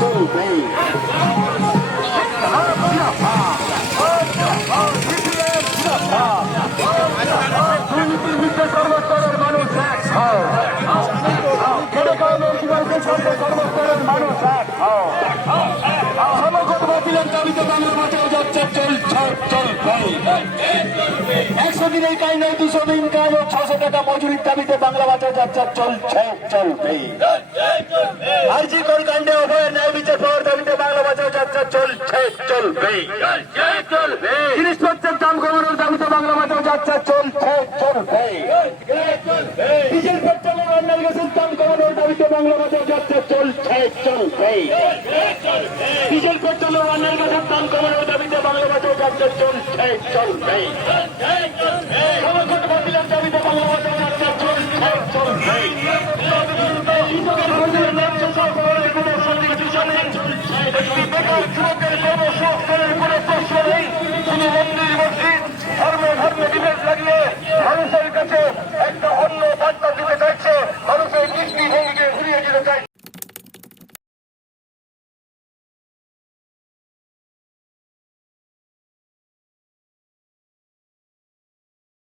চলবে। দুর্নীতির বিরুদ্ধে সর্বস্তরের মানুষ এক হও। সর্বস্তরের মানুষ এক হও। সমগ্র বাতিলের দাবিতে বাংলা বাঁচাও যাচ্ছে চলবে। 100 দিনের কাজ নয়, 200 দিন কাজ ও 600 টাকা মজুরির দাবিতে বাংলা বাঁচাও যাচ্ছে চলবে। আরজি কোন কাণ্ডে অভয়ের ন্যায় বিচার পাওয়ার দাবিতে বাংলা বাঁচাও যাচ্ছে চলবে। জিনিসপত্রের দাম কমানোর দাবিতে বাংলা বাঁচাও যাচ্ছে চলবে। ডিজেল পেট্রোলের অন্যান্য গ্যাসের দাম কমানোর দাবিতে বাংলা বাঁচাও যাচ্ছে চলবে। ডিজেল পেট্রোলের অন্যান্য গ্যাসের দাম কমানোর দাবিতে বাংলা বাঁচাও যাচ্ছে চলবে। সমগ্র বাতিলের দাবিতে বাংলা বাঁচাও যাচ্ছে চলবে।